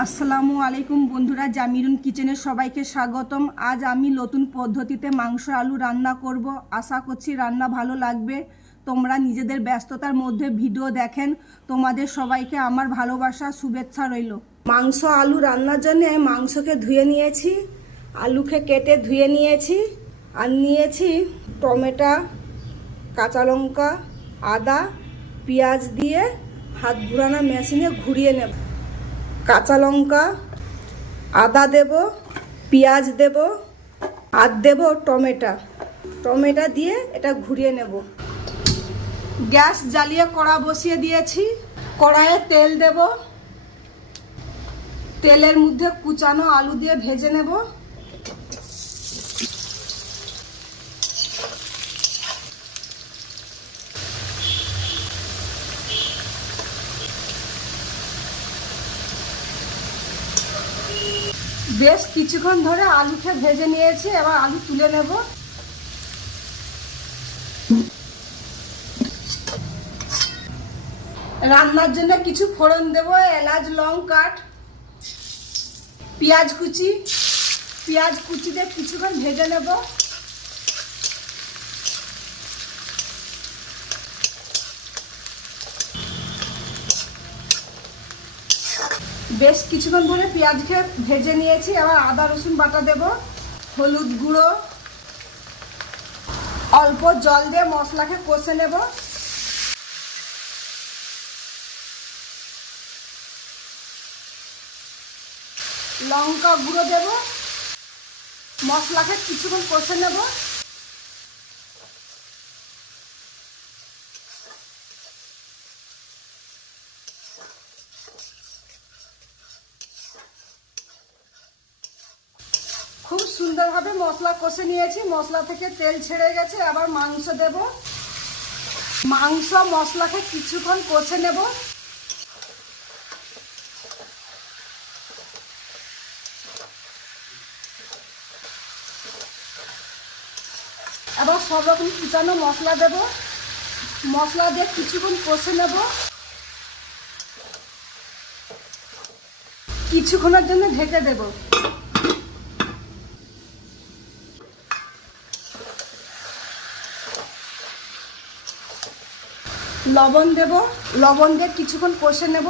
আসসালামু আলাইকুম বন্ধুরা, জামিরুন কিচেনে সবাইকে স্বাগতম। আজ আমি নতুন পদ্ধতিতে মাংস আলু রান্না করব। আশা করছি রান্না ভালো লাগবে। তোমরা নিজেদের ব্যস্ততার মধ্যে ভিডিও দেখেন। তোমাদের সবাইকে আমার ভালোবাসা, শুভেচ্ছা রইল। মাংস আলু রান্নার জন্য মাংসকে ধুয়ে নিয়েছি, আলুকে কেটে ধুয়ে নিয়েছি, আর নিয়েছি টমেটো, কাঁচা লঙ্কা, আদা, পেঁয়াজ দিয়ে হাত ঘুরানো মেশিনে ঘুরিয়ে নেব। কাঁচা লঙ্কা, আদা দেব, পেঁয়াজ দেব, আর দেব টমেটো দিয়ে এটা ঘুরিয়ে নেব। গ্যাস জ্বালিয়ে কড়া বসিয়ে দিয়েছি। কড়াইয়ে তেল দেব। তেলের মধ্যে কুচানো আলু দিয়ে ভেজে নেব। বেশ কিছুক্ষণ ধরে আলুকে ভেজে নিয়েছি, এবার আলু তুলে নেব। রান্নার জন্য কিছু ফোড়ন দেব। এলাচ, লঙ্কা, পেঁয়াজ কুচি দিয়ে কিছুক্ষণ ভেজে নেব। বেশ কিছুক্ষণ ধরে পেঁয়াজকে ভেজে নিয়েছি, এবার আদা রসুন বাটা দেব। হলুদ গুঁড়ো, অল্প জল দিয়ে মশলাকে কষে নেব। লঙ্কা গুঁড়ো দেব। মশলাকে কিছুক্ষণ কষে নেব। খুব সুন্দরভাবে মশলা কষে নিয়েছি, মশলা থেকে তেল ছেড়ে গেছে। আবার মাংস দেব। মাংস মশলাকে কিছুক্ষণ কষে নেব। এবার সব রকম কুচানো মশলা দেব। মশলা দিয়ে কিছুক্ষণ কষে নেব। কিছুক্ষণের জন্য ঢেকে দেব। লবণ দেব। লবণ দিয়ে কিছুক্ষণ কষে নেব।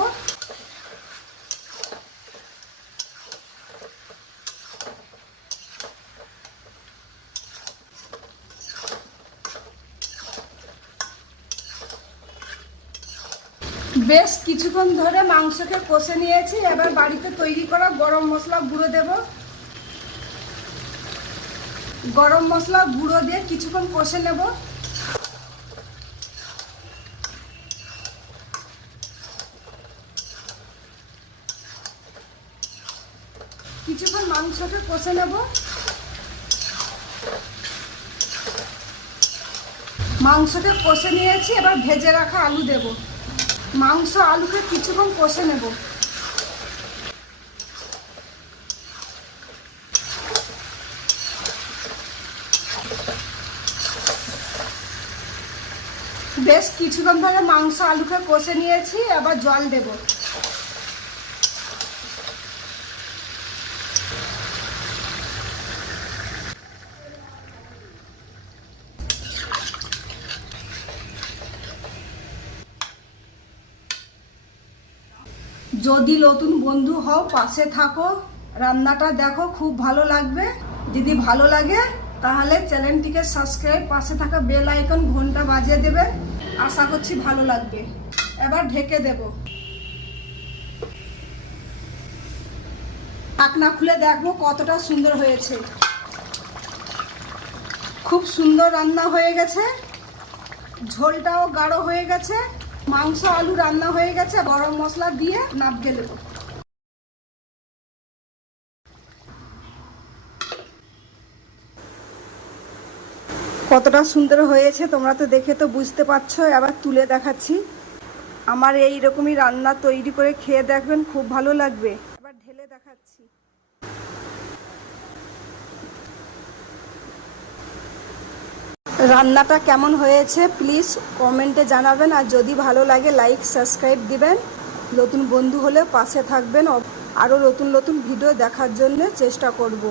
বেশ কিছুক্ষণ ধরে মাংসকে কষে নিয়েছি, এবার বাড়িতে তৈরি করা গরম মশলা গুঁড়ো দেব। গরম মশলা গুঁড়ো দিয়ে কিছুক্ষণ কষে নেব। কিছুক্ষণ মাংসকে কষে নেব। মাংসকে কষে নিয়েছি, এবার ভেজে রাখা আলু দেব। মাংস আলুকে কিছুক্ষণ কষে নেব। বেশ কিছুক্ষণ ধরে মাংস আলুকে কষে নিয়েছি, এবার জল দেব। যদি নতুন বন্ধু হও, পাশে থাকো, রান্নাটা দেখো, খুব ভালো লাগবে। যদি ভালো লাগে তাহলে চ্যানেলটিকে সাবস্ক্রাইব, পাশে থাকা বেল আইকন ঘন্টা বাজিয়ে দেবে। আশা করছি ভালো লাগবে। এবার ঢেকে দেব। ঢাকনা খুলে দেখবো কতটা সুন্দর হয়েছে। খুব সুন্দর রান্না হয়ে গেছে। ঝোলটাও গাঢ় হয়ে গেছে। মাংস আলু রান্না হয়ে গেছে। গরম মশলা দিয়ে নামিয়ে নেব। কতটা সুন্দর হয়েছে তোমরা তো দেখে তো বুঝতে পারছো। এবার তুলে দেখাচ্ছি। আমার এই রকমই রান্না তৈরি করে খেয়ে দেখবেন, খুব ভালো লাগবে। এবার ঢেলে দেখাচ্ছি। রান্নাটা কেমন হয়েছে প্লিজ কমেন্টে জানাবেন, আর যদি ভালো লাগে লাইক সাবস্ক্রাইব দিবেন। নতুন বন্ধু হলে পাশে থাকবেন, আরও নতুন নতুন ভিডিও দেখার জন্য চেষ্টা করব।